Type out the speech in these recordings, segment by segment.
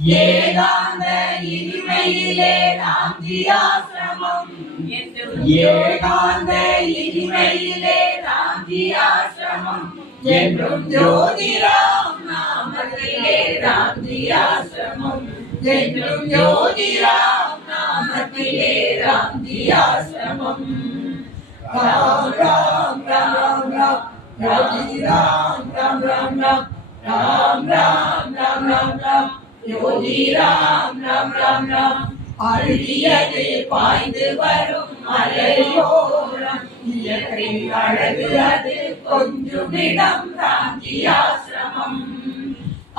ஏகாந்த இனிமையிலே ராம்ஜியாசிரமம் ஏகாந்த இனிமையிலே ராம்ஜியாசிரமம் என்றும் ஜோதிராம் நாமத்திலே ராம்ஜியாசிரமம் என்றும் ஜோதிராம் நாமத்திலே ராம்ஜியாசிரமம் ராம் ராம் ராம் ராம் ஜோதிராம் ராம் ராம் ராம் ராம் ராம் ராம் ராம் ராம் ஜோதிராம் ராம் ராம் ராம் அழுதியது பாய்ந்து வரும் மலையோரம் இயற்கை அழகு அது கொஞ்சுமிடம் ராம்ஜியாசிரமம்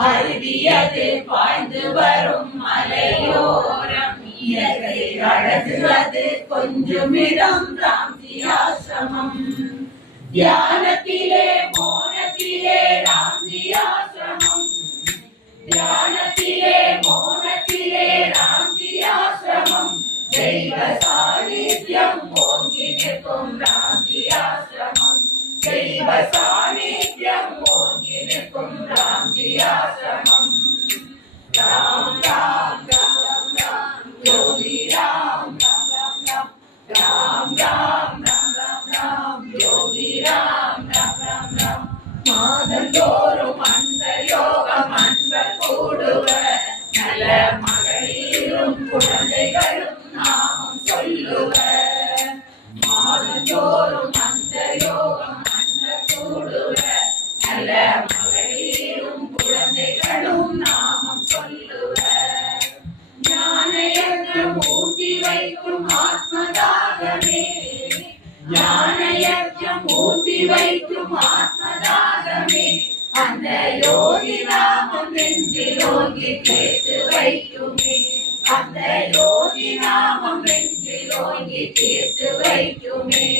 அழுதியது பாய்ந்து வரும் மலையோரம் இயற்கை அழகு அது கொஞ்சுமிடம் ராம்ஜியாசிரமம் தியானத்திலே மோனத்திலே ராம்ஜியாசிரமம் தியானத்திலே மோனத்திலே ராம்ஜியாசிரமம் தெய்வ சாநித்தியம் ஓங்கி நிற்கும் ராம்ஜியாசிரமம் தெய்வ சாநித்தியம் ஓங்கி நிற்கும் ராம்ஜியாசிரமம் ராம் ராம் ராம் ராம் ஜோதி ராம் ராம் ராம் ராம் ராம் ராம் ராம் ராம் ஜோதி ராம் ராம் ராம் ராம் மாதந்தோறும் அந்த யோகம் அன்பர் கூடுவர் நல்ல மகளிரும் குழந்தைகளும் நாமம் சொல்லுவர் மாதந்தோறும் அந்த யோகம் அன்பர் கூடுவர் நல்ல மகளிரும் குழந்தைகளும் நாமம் சொல்லுவர் ஞானயற்றம் ஊட்டி வைக்கும் ஆத்மதாகமே ஞானயற்றம் ஊட்டி வைக்கும் ஆத்மதாகமே அந்த யோகி நாமம் நெஞ்சில் யோகி சேர்த்து வைக்குமே அந்த யோகி நாமம் நெஞ்சில் யோகி சேர்த்து வைக்குமே